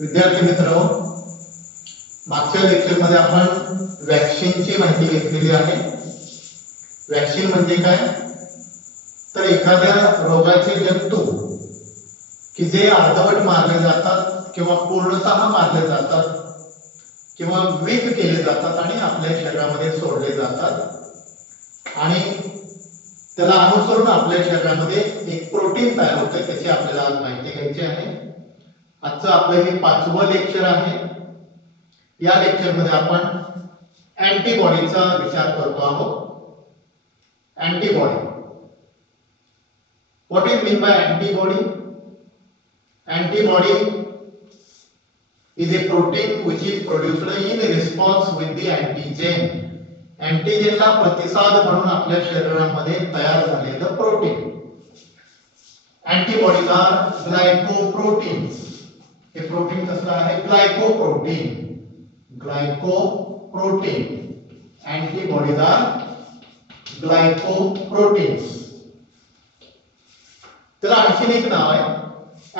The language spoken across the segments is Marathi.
विद्यार्थी मित्रांनो, मागच्या लेक्चरमध्ये आपण वॅक्सिनची माहिती घेतलेली आहे. वॅक्सिन म्हणजे काय? तर एखाद्या रोगाचे जंतू की जे अर्धवट मारले जातात किंवा पूर्णतः मारले जातात किंवा वीक केले जातात आणि आपल्या शरीरामध्ये सोडले जातात आणि त्याला अनुसरून आपल्या शरीरामध्ये एक प्रोटीन तयार होते. त्याची आपल्याला आज माहिती घ्यायची आहे. आजचं आपलं हे 5वं लेक्चर आहे. या लेक्चरमध्ये आपण अँटीबॉडीचा विचार करतो आहोत. Antibody, what is mean by antibody? Antibody is a protein which is produced in response with the antigen. अँटीजेनला प्रतिसाद म्हणून आपल्या शरीरामध्ये तयार झालेलं प्रोटीन. Antibodies are glycoproteins. हे प्रोटीन कसलं आहे? Glycoprotein. Glycoprotein. Antibodies are glycoproteins. त्याला आणखीन एक नाव आहे.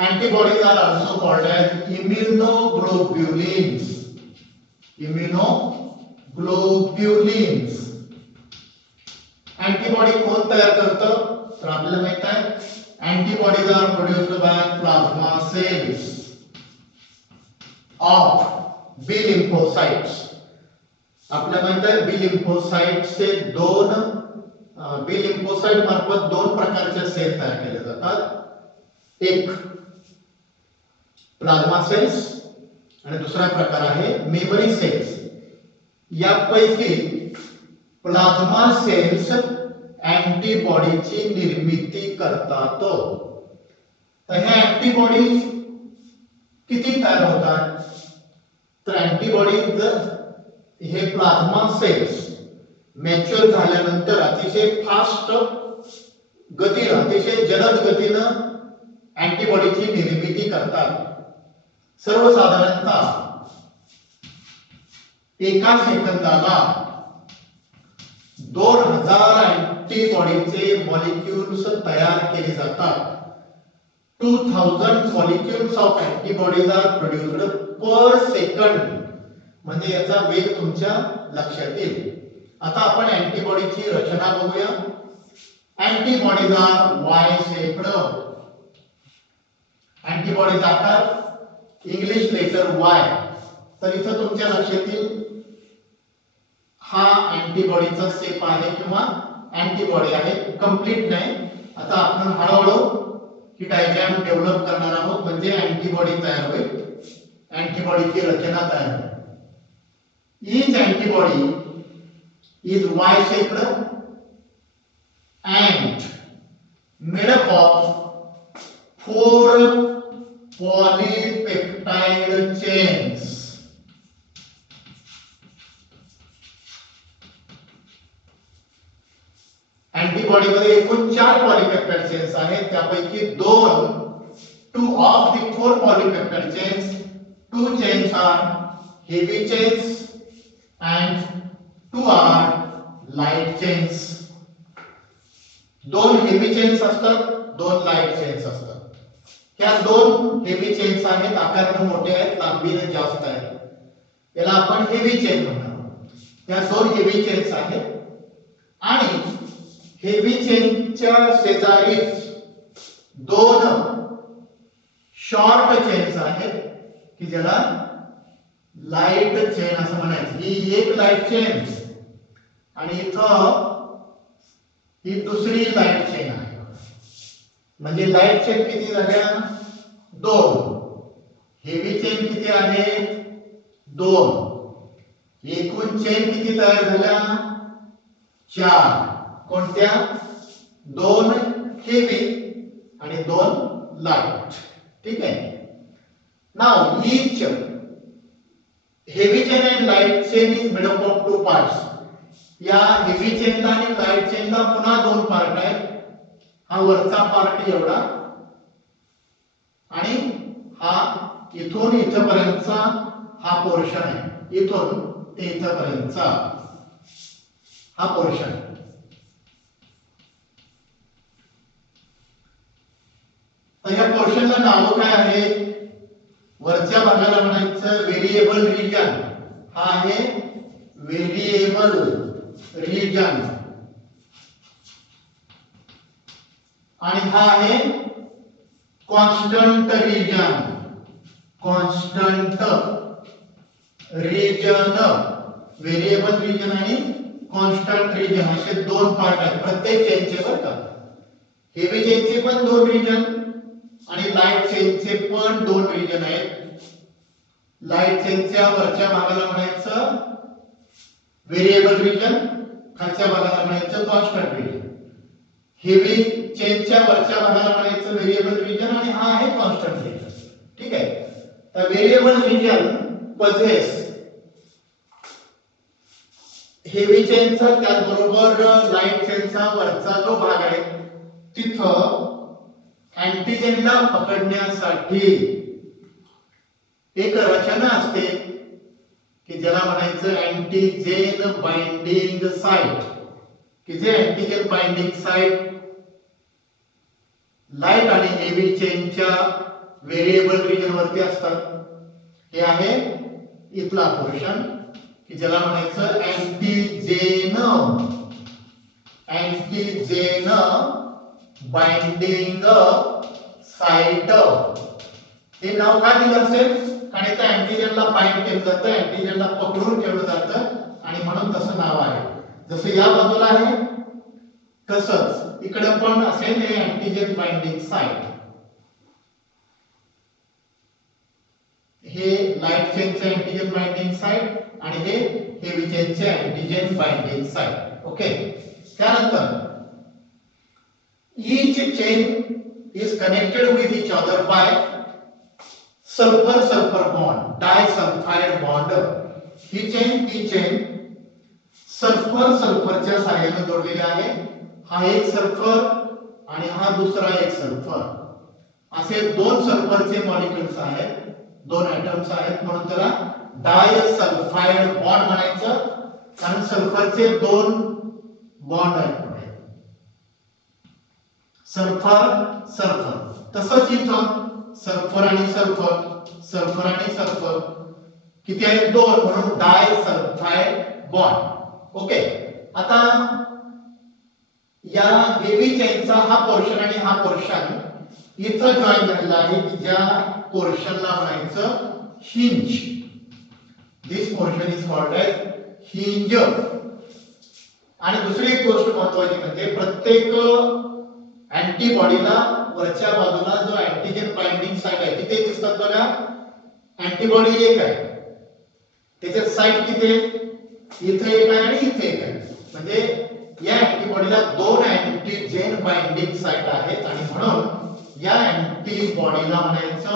Antibodies are also called as immunoglobulins. Immunoglobulins. Antibody कोण तयार करतं? तर आपल्याला माहित आहे antibodies are produced by plasma cells of B lymphocytes. आपल्याला माहित आहे B lymphocytes चे B lymphocyte मार्फत दोन प्रकारच्या सेल तयार केले जातात. एक प्लाझ्मा सेल्स आणि दुसरा प्रकार आहे मेमरी सेल्स. यापैकी प्लाझ्मा सेल्स अँटीबॉडीची निर्मिती करतात. तर हे अँटीबॉडीज किती तयार होतात? तर अँटीबॉडीज हे प्लाझ्मा सेल्स मॅच्युअर झाल्यानंतर अतिशय फास्ट गतीने, अतिशय जलद गतीने अँटीबॉडीची निर्मिती करतात. सर्वसाधारणतः एका सेकंदाला 2000 अँटीबॉडीचे मॉलिक्युल्स तयार केले जातात. 2000 molecules of antibodies are produced per second. म्हणजे याचा वेग तुमच्या लक्षात येईल. आता आपण अँटीबॉडीची रचना बघूया. Antibodies are Y shaped. Antibodies आकार इंग्लिश लेटर वाय. तर इथं तुमच्या लक्षात येईल हा अँटीबॉडीचा शेप आहे किंवा अँटीबॉडी आहे. कंप्लीट नाही. आता आपण हळूहळू ही डायग्राम डेव्हलप करणार आहोत म्हणजे अँटीबॉडी तयार होईल, अँटीबॉडीची रचना तयार होईल. Each antibody is why shaped and made up of 4 polypeptide chains. Antibody मध्ये एकूण 4 पॉलीपेप्टाइड चेन्स आहेत. त्यापैकी 2 of the 4 polypeptide chains, 2 chains are heavy chains and 2 are light chains. 2 heavy chains असतात, 2 लाईट चेन्स असतात. ह्या 2 हेवी चेन्स आहेत, आकाराने मोठे आहेत, लांबीने जास्त आहेत. याला आपण हेवी चेन म्हणतो. या 2 हेवी चेन्स आहेत आणि हेवी चेनच्या शेजारीच 2 शॉर्ट चेन्स आहेत की ज्याला लाईट चेन असं म्हणायचं. ही एक लाईट चेन आणि इथं ही दुसरी लाईट चेन आहे. म्हणजे लाईट चेन किती झाल्या? 2. हेवी चेन किती आहेत? 2. एकूण चेन किती तयार झाल्या? 4. कोणत्या? 2 हेवी आणि 2 लाईट. ठीक आहे. Now each heavy chain and light chain is made up of 2 parts. या हेवी चेनला आणि लाईट चेनला पुन्हा 2 पार्ट आहेत. हा वरचा पार्ट एवढा आणि हा इथून इथपर्यंतचा हा पोर्शन आहे. इथून ते इथपर्यंतचा हा पोर्शन. तर या पोर्शनला नाव काय आहे? वरच्या भागाला म्हणायचं व्हेरिएबल रिजन, हा आहे व्हेरिएबल रिजन, आणि हा आहे constant region, constant region, variable region आणि कॉन्स्टंट रिजन असे दोन पार्ट आहेत प्रत्येक चेनचे बरं का. हेवी चेनचे पण दोन रिजन आणि लाईट चेनचे पण दोन रिजन आहेत. लाईट चेनच्या वरच्या भागाला म्हणायचं व्हेरिएबल रिजन, खालच्या भागाला म्हणायचं कॉन्स्टंट रिजन. हेवी चेनच्या वरच्या भागाला म्हणायचं व्हेरिएबल रिजन आणि हा आहे कॉन्स्टंट रिजन. ठीक आहे. तर व्हेरिएबल रिजन पॉझेस हेवी चेनचा त्याचबरोबर लाईट चेनचा वरचा जो भाग आहे तिथं अँटीजेनला पकडण्यासाठी एक रचना असते की ज्याला म्हणायचं अँटीजेन बाइंडिंग साइट, की जे अँटीजेन बाइंडिंग साइट लाईट आणि हेवी चेनच्या व्हेरिएबल रिजन वरती असतात. हे आहे इथला पोर्शन की ज्याला म्हणायचं अँटीजेन बाइंडिंग साइट. हे नाव का दिलं असेल? कारण त्या अँटीजेनला बाइंड केलं जातं, अँटीजेनला पकडून ठेवलं जातं आणि म्हणून तसं नाव आहे. जसं या बाजूला आहे तसंच इकडे पण असेल हे अँटीजेन बाइंडिंग साइट. हे लाईट चेनचे अँटीजेन बाइंडिंग साइट आणि हे हेवी चेनचे अँटीजेन बाइंडिंग साइट. ओके. त्यानंतर each chain is connected with each other by sulfur bond, disulfide bond. He chain सल्फरच्या साहाय्याने जोडलेली आहे. हा एक सल्फर आणि हा दुसरा एक सल्फर, असे दोन सल्फरचे मॉलिक्युल्स आहेत, दोन ऍटम्स आहेत, म्हणून त्याला डायसल्फाइड बॉन्ड म्हणायचं. कारण सल्फरचे दोन बॉन्ड आहेत, सल्फर. तसंच इथं सल्फर आणि सल्फर किती आहेत? दोन, म्हणून डायसल्फाइड बॉन्ड. ओके. आता या हेवी चेनचा हा पोर्शन आणि हा पोर्शन इथं जॉइन झालेला आहे की ज्या पोर्शनला म्हणायचं hinge. This portion is called as hinge. आणि दुसरी एक गोष्ट महत्त्वाची म्हणजे प्रत्येक अँटीबॉडीला वरच्या बाजूला जो अँटीजेन बाइंडिंग साइट आहे तिथे दिसतात बघा. अँटीबॉडी एक आहे, त्याच्यात साइट किती आहे? इथे एक आहे आणि इथे एक आहे. म्हणजे या अँटीबॉडीला दोन अँटीजेन बाइंडिंग साइट आहेत आणि म्हणून या अँटीबॉडीला म्हणायचं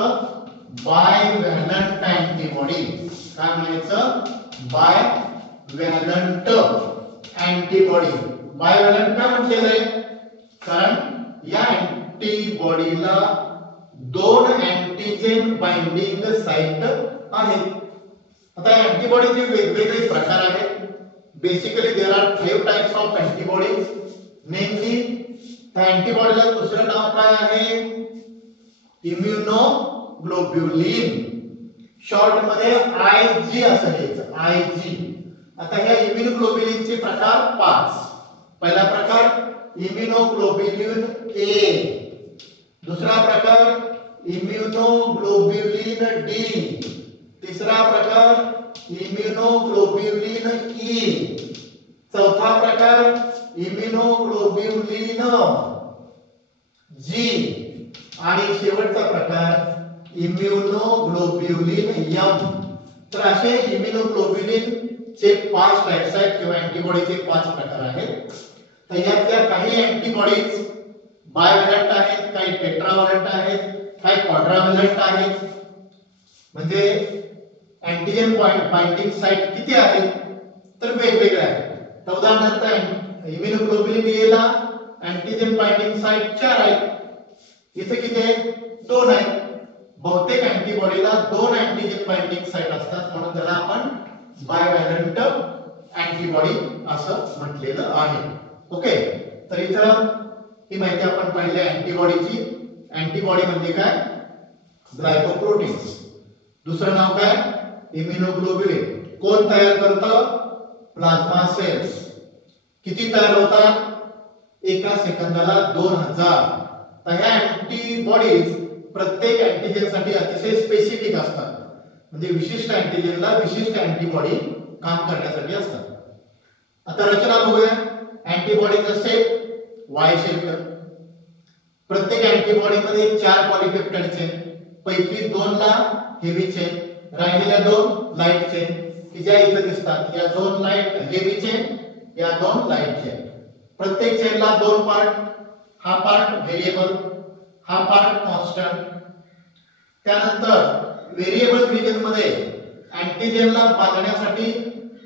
बायव्हॅलंट अँटीबॉडी. काय म्हणायचं? बायव्हॅलंट अँटीबॉडी. बायव्हॅलंट का म्हटलेलं आहे? कारण या अँटीबॉडीला दोन अँटीजेन बाइंडिंग साइट आहेत. आता अँटीबॉडीचे वेगवेगळे प्रकार आहेत. Basically there are 5 types of antibodies. Namely त्या अँटीबॉडीला दुसरं नाव काय आहे? इम्युनोग्लोब्युलिन. शॉर्ट मध्ये आयजी असं लिहायचं, आयजी. आता ह्या इम्युनोग्लोब्युलिनचे प्रकार 5. पहिला प्रकार इम्युनोग्लोब्युलिन ए, दूसरा प्रकार इम्युनोग्लोब्युलिन डी, तीसरा प्रकार इम्युनोग्लोब्युलिन ई, चौथा प्रकार इम्युनोग्लोब्युलिन जी आणि शेवटचा प्रकार इम्युनोग्लोब्युलिन एम. तर असे इम्युनोग्लोब्युलिन चे 5 टाइप्स आहेत किंवा अँटीबॉडीचे 5 प्रकार आहेत. तर यातल्या काही अँटीबॉडीज बायव्हॅलंट आहेत, काही टेट्राव्हॅलंट आहेत, काही क्वाड्राव्हॅलंट आहेत. म्हणजे अँटीजेन बाइंडिंग साइट किती आहेत? तर वेगवेगळे आहेत. तर उदाहरणार्थ इम्युनोग्लोब्युलिन ए ला अँटीजेन बाइंडिंग साइट 4 आहेत. इथे किती आहेत? 2 आहेत. बहुतेक अँटीबॉडीला 2 अँटीजेन बाइंडिंग साइट असतात, म्हणून त्याला आपण बायव्हॅलंट अँटीबॉडी असं म्हटलेलं आहे. ओके. तर इथं ही माहिती आपण पाहिली अँटीबॉडीची. अँटीबॉडी म्हणजे काय? ग्लायकोप्रोटीन्स. दुसरं नाव काय इम्युनोग्लोब्युलिन. कोण तयार करतं प्लाझ्मा सेल्स. किती तयार होतात एका सेकंदाला 2000. तर ह्या अँटीबॉडीज प्रत्येक अँटीजन साठी अतिशय स्पेसिफिक असतात. म्हणजे विशिष्ट अँटीजनला विशिष्ट अँटीबॉडी काम करण्यासाठी असतात. आता रचना बघूया. अँटीबॉडीचा शेप वाय शेप. प्रत्येक अँटीबॉडी मध्ये 4 पॉलीपेप्टाइड चेन पैकी 2 ला हेवी चेन, राहिलेल्या 2 लाईट चेन की ज्या इथे दिसतात. या 2 लाईट हेवी चेन, या 2 लाईट चेन. प्रत्येक चेनला 2 पार्ट. हा पार्ट व्हेरिएबल, हा पार्ट कॉन्स्टंट. त्यानंतर व्हेरिएबल रिजन मध्ये अँटीजेनला बांधण्यासाठी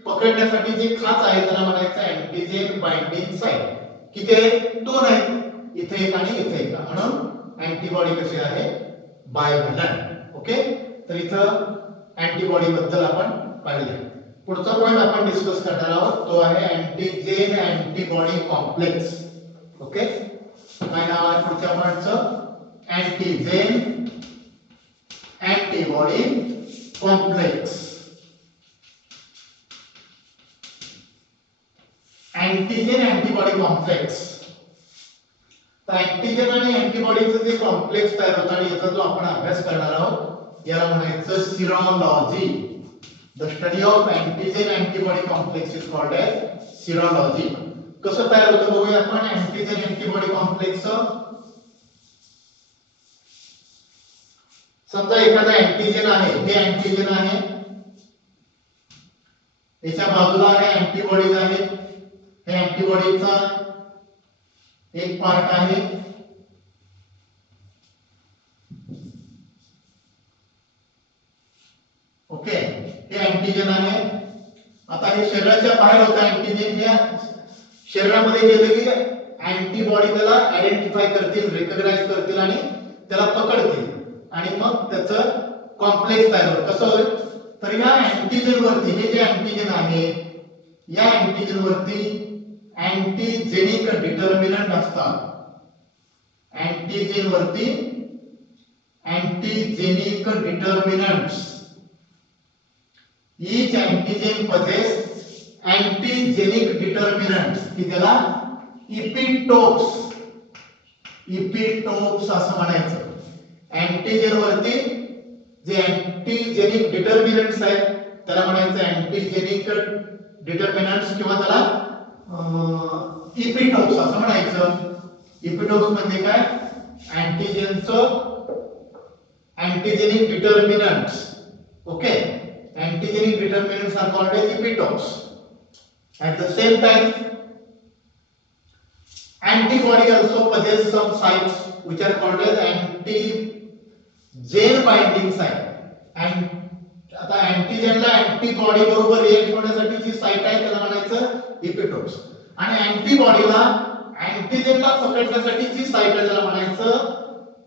पकडण्यासाठी जी खाच आहे त्याला म्हणायचं अँटीजेन बाइंडिंग साइट. किती आहे 2 आहेत. इथे एक आणि इथे एक. म्हणून अँटीबॉडी कशी आहे बायव्हॅलंट. ओके. तर इथं अँटीबॉडी बद्दल आपण पाहिले. पुढचा पॉइंट आपण डिस्कस करणार आहोत तो आहे अँटीजेन अँटीबॉडी कॉम्प्लेक्स. ओके. काय नाव आहे पुढच्या पॉइंटचं antigen antibody complex. Antigen antibody complex. तर अँटीजेन आणि अँटीबॉडीचं जे कॉम्प्लेक्स तयार होतं आणि याचा जो आपण अभ्यास करणार आहोत याला म्हणायचं serology. The study of antigen antibody complex is called as serology. कसं तयार होतं बघूया आपण अँटीजेन अँटीबॉडी कॉम्प्लेक्स. समजा एखादा अँटीजेन आहे, हे अँटीजेन आहे, याच्या बाजूला आहे अँटीबॉडीज आहे. हे अँटीबॉडीचा एक पार्ट आहे. ओके. हे अँटीजेन आहे. आता हे शरीराच्या बाहेर होतं अँटीजेन. हे शरीरामध्ये गेले की अँटीबॉडी त्याला आयडेंटिफाय करतील, रिकॉग्नाइज करतील आणि त्याला पकडतील आणि मग त्याचं कॉम्प्लेक्स तयार होईल. कसं होईल तर या अँटीजेन वरती हे जे अँटीजेन आहे या अँटीजेन वरती अँटीजेनिक डिटर्मिनंट असतात. अँटीजेन वरती अँटीजेनिक determinants. each antigen possess antigenic determinants की त्याला इपिटोप्स. इपिटोप्स असं म्हणायचं. अँटीजेन वरती जे अँटीजेनिक डिटर्मिनंट्स आहेत त्याला म्हणायचं अँटीजेनिक डिटर्मिनंट्स किंवा त्याला इपिटोप्स असं म्हणायचं. इपिटोप्स म्हणजे काय अँटीजेनचं antigenic determinants. Okay. Antigenic determinants are called as epitopes. At the same time, antibody also possess some sites which are called as antigen binding site. And आता अँटीजेनला अँटीबॉडी बरोबर रिएक्ट होण्यासाठी जी साइट आहे त्याला म्हणायचं इपिटोप्स. आणि अँटीबॉडीला अँटीजेनला पकडण्यासाठी जी साइट आहे त्याला म्हणायचं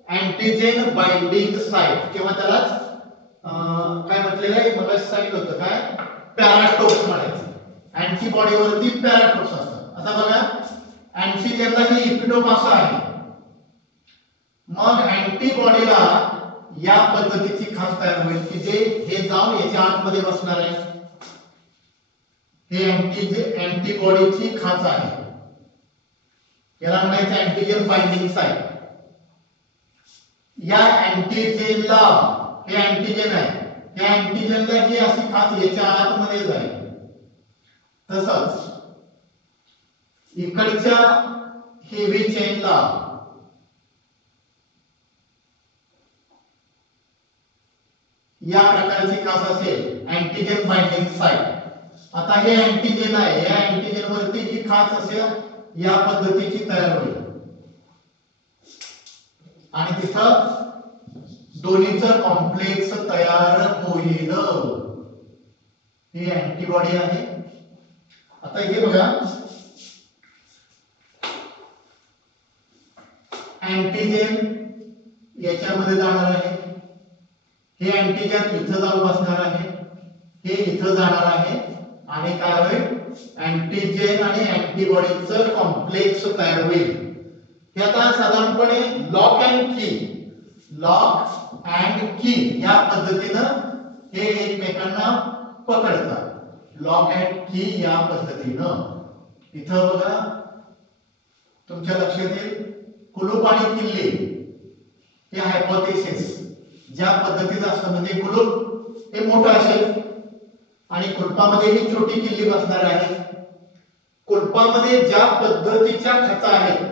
अँटीजेन बाइंडिंग साइट किंवा त्याला काय म्हटलेलं आहे मला सांगितलं होतं काय पॅराटोप्स म्हणायचं. अँटीबॉडी वरती पॅराटोप्स असतात. आता बघा अँटीजेनला ही इपिटोप असा आहे. मग अँटीबॉडीला या पद्धतीची खाच तयार होईल की जे हे जाऊन याच्या आतमध्ये बसणार आहे. हे अँटीबॉडीची खाच आहे. याला म्हणायचं अँटीजेन बाइंडिंग साइट. या अँटीजेनला हे अँटीजेन आहे. या अँटीजेनला ही अशी खाच याच्या आतमध्ये जाईल. तसंच इकडच्या हेवी चेनला या प्रकारची खाच असेल अँटीजेन बाइंडिंग साइट. आता हे अँटीजेन आहे. या अँटीजेन वरती ही खाच असेल या पद्धतीची तयार होईल आणि तिथं दोन्हीचं कॉम्प्लेक्स तयार होईल. ही अँटीबॉडी आहे. आता हे बघा अँटीजेन याच्यामध्ये जाणार आहे. हे अँटीजेन इथं जाऊन बसणार आहे. हे इथं जाणार आहे आणि काय होईल अँटीजेन आणि अँटीबॉडीचं कॉम्प्लेक्स तयार होईल. हे आता साधारणपणे लॉक अँड की या पद्धतीनं हे एकमेकांना पकडतात लॉक अँड की या पद्धतीनं. इथं बघा तुमच्या लक्षात येईल कुलूप आणि किल्ली हे हायपोथेसिस ज्या पद्धतीचं असतं म्हणजे कुलूप हे मोठं असेल आणि कुलपामध्ये ही छोटी किल्ली बसणार आहे. कुलपामध्ये ज्या पद्धतीच्या खचा आहेत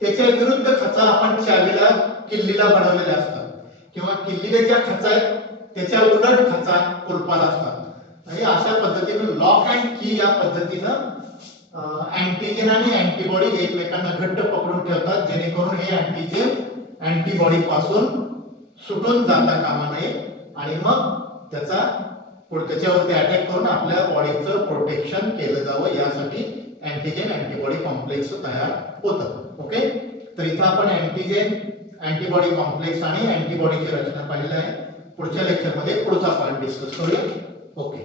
त्याच्या विरुद्ध खचा आपण चावीला किल्लीला बनवलेल्या असतात किंवा किल्लीला ज्या खचा आहेत त्याच्या उलट खचा कुलपाला असतात आणि अशा पद्धतीने लॉक अँड की या पद्धतीनं अँटीजेन आणि अँटीबॉडी एकमेकांना घट्ट पकडून ठेवतात जेणेकरून हे अँटीजेन अँटीबॉडी पासून सुटून जाता कामा नये आणि मग त्याच्यावरती अटॅक करून आपल्या बॉडीचं प्रोटेक्शन केलं जावं यासाठी अँटीजेन अँटीबॉडी कॉम्प्लेक्स तयार होतं. ओके, तर इथं आपण अँटीजेन अँटीबॉडी कॉम्प्लेक्स आणि अँटीबॉडीची रचना पाहिलेली आहे. पुढच्या लेक्चरमध्ये पुढचा पॉईंट डिस्कस करूया. ओके.